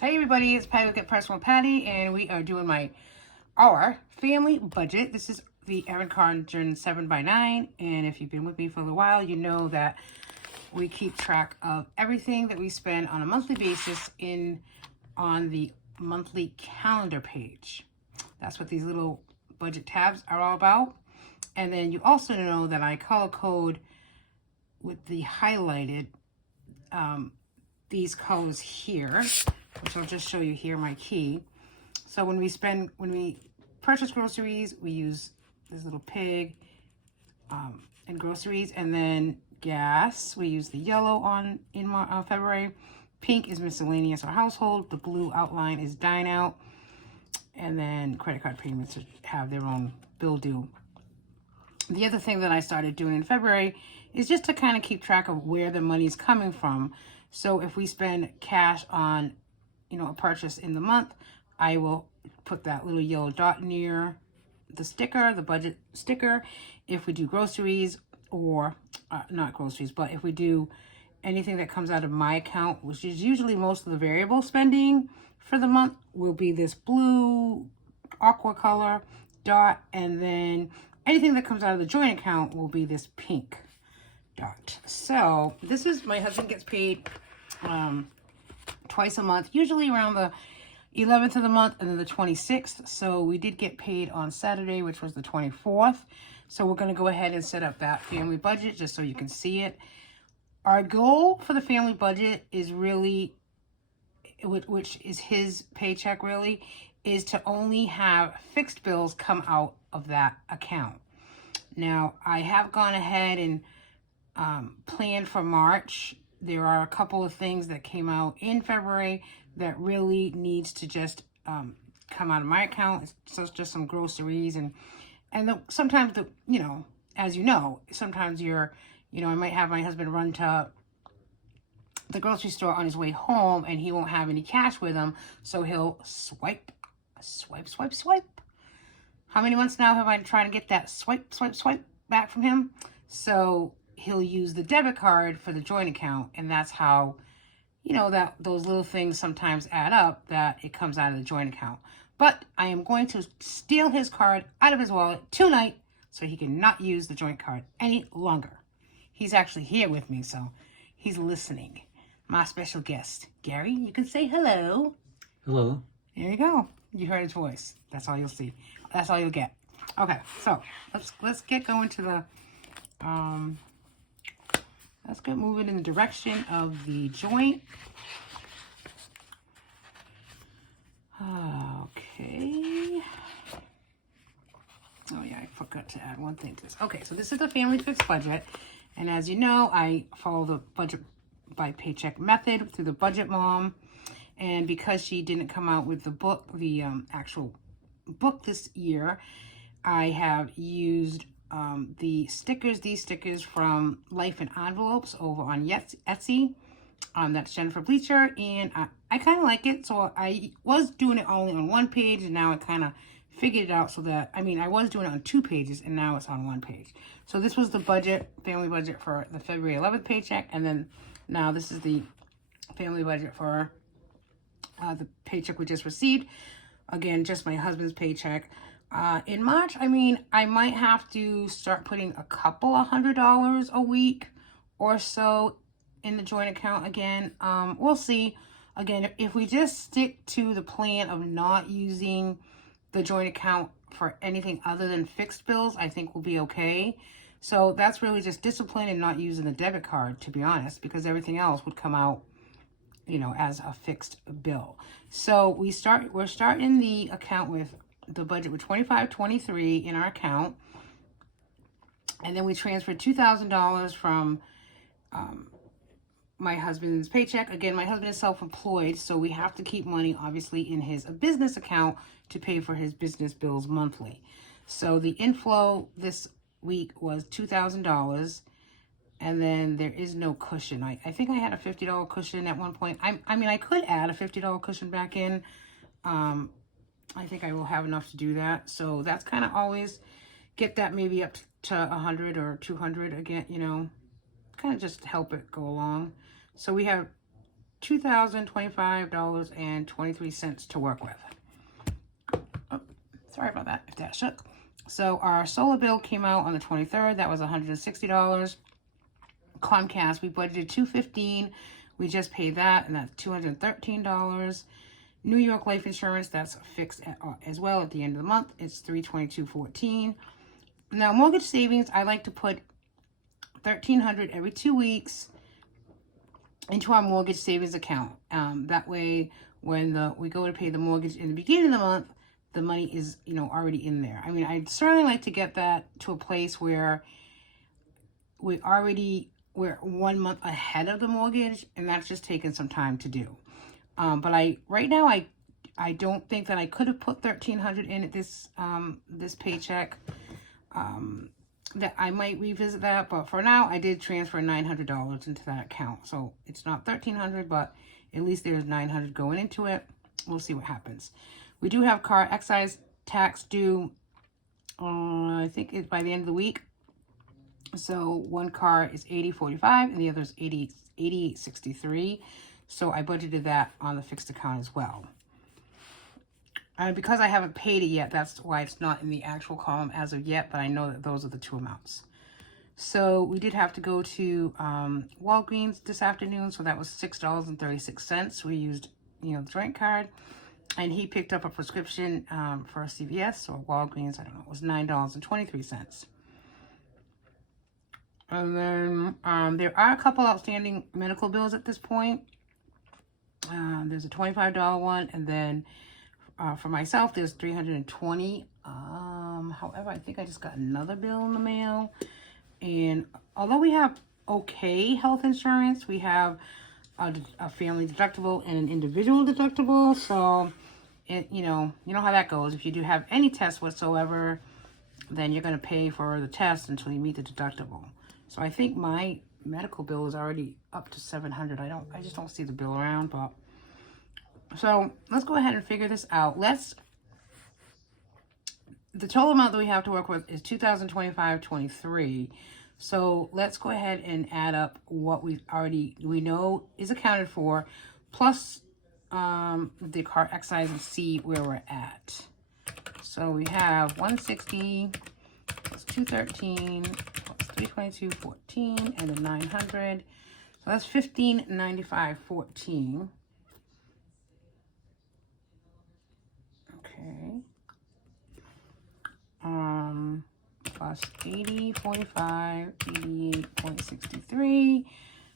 Hey everybody, it's Patty with Get Personal Patty, and we are doing our family budget. This is the Erin Condren 7x9, and if you've been with me for a little while, you know that we keep track of everything that we spend on a monthly basis on the monthly calendar page. That's what these little budget tabs are all about. And then you also know that I color code with the highlighted these colors here, which I'll just show you here, my key. So when we purchase groceries, we use this little pig and groceries, and then gas, we use the yellow in February. Pink is miscellaneous or household. The blue outline is dine out, and then credit card payments have their own bill due. The other thing that I started doing in February is just to kind of keep track of where the money's coming from. So if we spend cash on, a purchase in the month, I will put that little yellow dot near the sticker, the budget sticker. If we do groceries, or not groceries, but if we do anything that comes out of my account, which is usually most of the variable spending for the month, will be this blue aqua color dot, and then anything that comes out of the joint account will be this pink dot. So this is, my husband gets paid twice a month, usually around the 11th of the month and then the 26th. So we did get paid on Saturday, which was the 24th. So we're going to go ahead and set up that family budget just so you can see it. Our goal for the family budget is really, which is his paycheck really, is to only have fixed bills come out of that account. Now, I have gone ahead and planned for March. There are a couple of things that came out in February that really needs to just come out of my account. It's just some groceries and sometimes as you know, sometimes I might have my husband run to the grocery store on his way home and he won't have any cash with him, so he'll swipe. How many months now have I tried to get that swipe back from him? So he'll use the debit card for the joint account, and that's how, that those little things sometimes add up, that it comes out of the joint account. But I am going to steal his card out of his wallet tonight so he cannot use the joint card any longer. He's actually here with me, so he's listening. My special guest, Gary, you can say hello. Hello. There you go. You heard his voice. That's all you'll see. That's all you'll get. Okay, so let's get going to the let's get moving in the direction of the joint. Okay. Oh yeah, I forgot to add one thing to this. Okay, so this is the family fixed budget, and as you know, I follow the budget by paycheck method through the Budget Mom. And because she didn't come out with the book, the actual book this year, I have used these stickers from Life in Envelopes over on Etsy. That's Jennifer Bleacher, and I kind of like it. So I was doing it only on one page, and now I kind of figured it out so that, I was doing it on 2 pages, and now it's on 1 page. So this was the family budget for the February 11th paycheck, and then now this is the family budget for the paycheck we just received. Again, just my husband's paycheck. In March, I might have to start putting a couple of $100 a week or so in the joint account again. We'll see. Again, if we just stick to the plan of not using the joint account for anything other than fixed bills, I think we'll be okay. So that's really just discipline and not using the debit card, to be honest, because everything else would come out as a fixed bill. So we're starting the account with the budget with $25.23 in our account. And then we transferred $2,000 from my husband's paycheck. Again, my husband is self-employed, so we have to keep money, obviously, in his business account to pay for his business bills monthly. So the inflow this week was $2,000. And then there is no cushion. I think I had a $50 cushion at one point. I could add a $50 cushion back in. I think I will have enough to do that. So that's kind of always get that maybe up to 100 or 200 again, kind of just help it go along. So we have $2,025.23 to work with. Oh, sorry about that if that shook. So our solar bill came out on the 23rd. That was $160. Comcast, we budgeted $215. We just paid that, and that's $213. New York life insurance, that's fixed as well at the end of the month. It's $322.14. Now, mortgage savings, I like to put $1,300 every 2 weeks into our mortgage savings account. That way, when we go to pay the mortgage in the beginning of the month, the money is, already in there. I mean, I'd certainly like to get that to a place where we're 1 month ahead of the mortgage, and that's just taking some time to do. But right now I don't think that I could have put $1,300 in at this paycheck. That I might revisit that, but for now I did transfer $900 into that account. So it's not $1,300, but at least there's $900 going into it. We'll see what happens. We do have car excise tax due, I think it's by the end of the week. So one car is $80.45 and the other is $88.63. So I budgeted that on the fixed account as well. And because I haven't paid it yet, that's why it's not in the actual column as of yet, but I know that those are the two amounts. So we did have to go to Walgreens this afternoon, so that was $6.36. We used, the joint card, and he picked up a prescription for a CVS or Walgreens, I don't know, it was $9.23. And then there are a couple outstanding medical bills at this point. There's a $25 one, and then for myself, there's $320. However, I think I just got another bill in the mail. And although we have okay health insurance, we have a family deductible and an individual deductible. So, you know how that goes. If you do have any tests whatsoever, then you're going to pay for the test until you meet the deductible. So I think my medical bill is already up to $700. I just don't see the bill around, but so let's go ahead and figure this out. The total amount that we have to work with is $2,025.23. So let's go ahead and add up what we know is accounted for, plus the car excise, and see where we're at. So we have 160 plus 213 plus 322.14 and then 900. So that's $1,595.14. Okay. Plus 80.45, 88.63.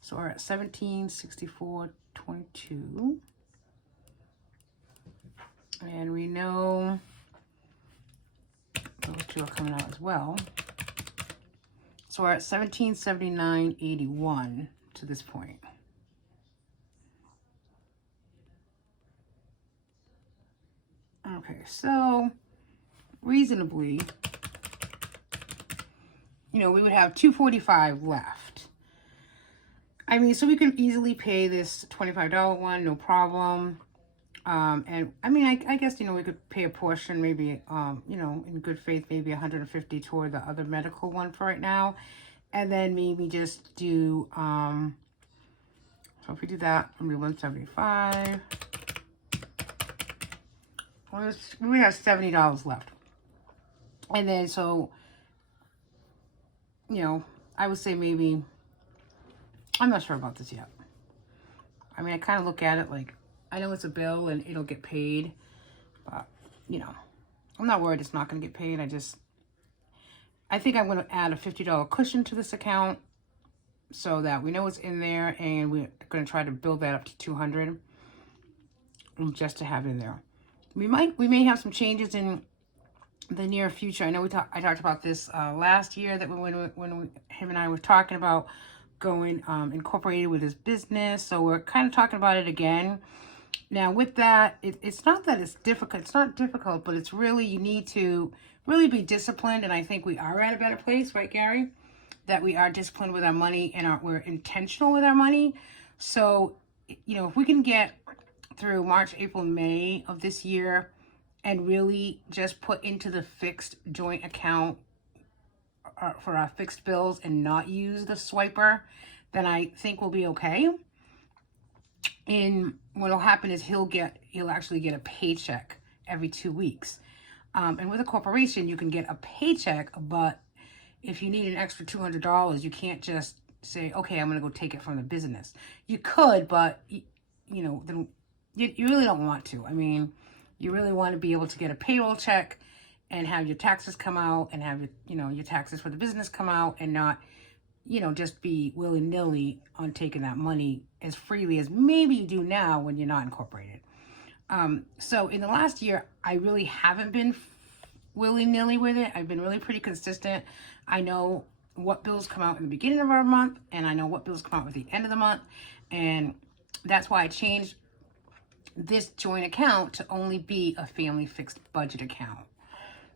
So we're at 1764.22. And we know those two are coming out as well. So we're at 1779.81 to this point. Okay, so reasonably, we would have $245 left. I mean, so we can easily pay this $25 one, no problem. And I mean, I guess, we could pay a portion, maybe, in good faith, maybe $150 toward the other medical one for right now. And then maybe just do, so if we do that, it'll be $175. We have $70 left. And then, so, I would say maybe, I'm not sure about this yet. I mean, I kind of look at it like, I know it's a bill and it'll get paid, but, I'm not worried it's not going to get paid. I think I'm going to add a $50 cushion to this account so that we know it's in there, and we're going to try to build that up to $200 just to have it in there. We may have some changes in the near future. I know I talked about this last year, that when him and I were talking about going incorporated with his business. So we're kind of talking about it again. Now with that, it's not that it's difficult. It's not difficult, but it's really, you need to really be disciplined. And I think we are at a better place, right, Gary? That we are disciplined with our money and we're intentional with our money. So, if we can get through March, April, May of this year and really just put into the fixed joint account for our fixed bills and not use the swiper, then I think we'll be okay. And what'll happen is he'll actually get a paycheck every 2 weeks. And with a corporation, you can get a paycheck, but if you need an extra $200, you can't just say, okay, I'm going to go take it from the business. You could, but then you really don't want to. I mean, you really want to be able to get a payroll check and have your taxes come out and have your taxes for the business come out, and not, just be willy-nilly on taking that money as freely as maybe you do now when you're not incorporated. So in the last year, I really haven't been willy-nilly with it. I've been really pretty consistent. I know what bills come out in the beginning of our month, and I know what bills come out at the end of the month. And that's why I changed this joint account to only be a family fixed budget account.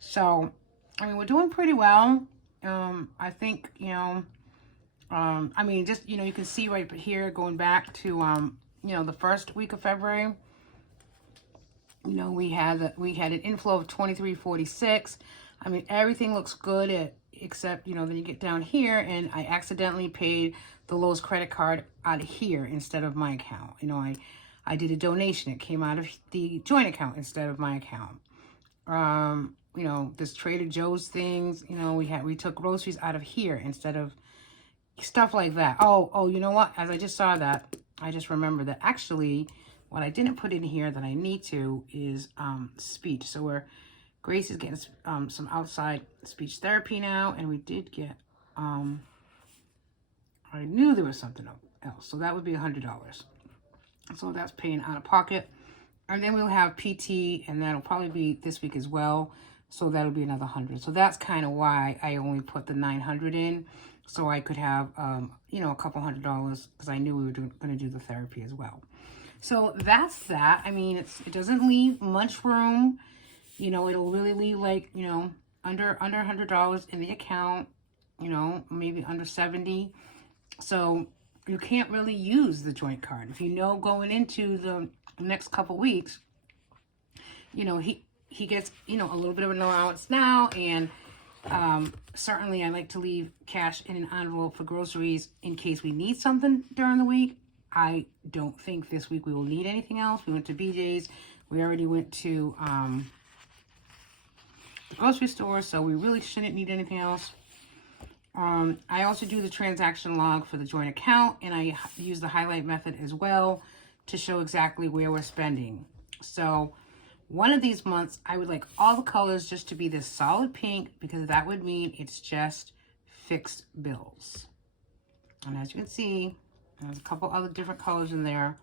So, I mean, we're doing pretty well. I think, I mean, just, you can see right here, going back to, the first week of February, we had an inflow of $23.46. I mean, everything looks good, except, then you get down here, and I accidentally paid the Lowe's credit card out of here instead of my account. I did a donation. It came out of the joint account instead of my account. This Trader Joe's things, we took groceries out of here instead of stuff like that. Oh, you know what? As I just saw that, I just remembered that actually what I didn't put in here that I need to is speech. So Grace is getting some outside speech therapy now, and we did get, I knew there was something else. So that would be $100. So that's paying out of pocket. And then we'll have PT, and that'll probably be this week as well. So that'll be another 100. So that's kind of why I only put the 900 in, so I could have, a couple $100, because I knew we were going to do the therapy as well. So that's that. I mean, it doesn't leave much room. It'll really leave like, under $100 in the account, maybe under 70. So you can't really use the joint card. If going into the next couple weeks, he gets, a little bit of an allowance now. And certainly I like to leave cash in an envelope for groceries in case we need something during the week. I don't think this week we will need anything else. We went to BJ's. We already went to the grocery store, so we really shouldn't need anything else. I also do the transaction log for the joint account, and I use the highlight method as well to show exactly where we're spending. So one of these months, I would like all the colors just to be this solid pink, because that would mean it's just fixed bills. And as you can see, there's a couple other different colors in there.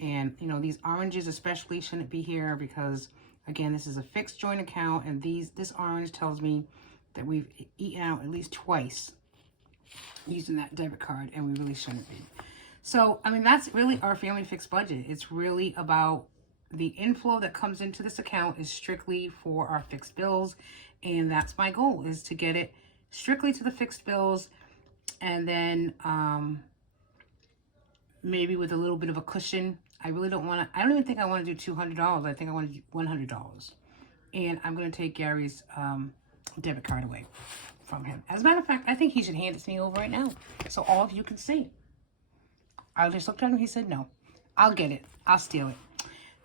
And, these oranges especially shouldn't be here because, again, this is a fixed joint account. And this orange tells me that we've eaten out at least twice using that debit card, and we really shouldn't be. So, I mean, that's really our family fixed budget. It's really about the inflow that comes into this account is strictly for our fixed bills. And that's my goal, is to get it strictly to the fixed bills. And then maybe with a little bit of a cushion. I really don't want to, I don't even think I want to do $200. I think I want to do $100. And I'm going to take Gary's debit card away from him. As a matter of fact, I think he should hand it to me over right now, so all of you can see. I just looked at him. He said, no, I'll get it. I'll steal it.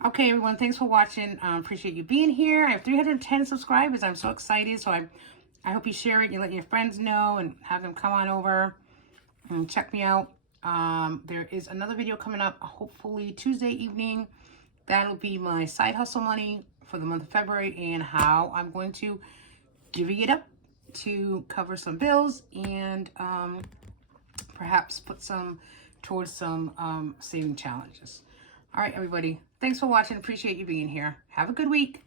Okay, everyone, thanks for watching. Appreciate you being here. I have 310 subscribers. I'm so excited. So I hope you share it. You let your friends know and have them come on over and check me out. There is another video coming up, hopefully Tuesday evening. That'll be my side hustle money for the month of February and how I'm going to divvy it up to cover some bills and perhaps put some towards some saving challenges. All right, everybody. Thanks for watching. Appreciate you being here. Have a good week.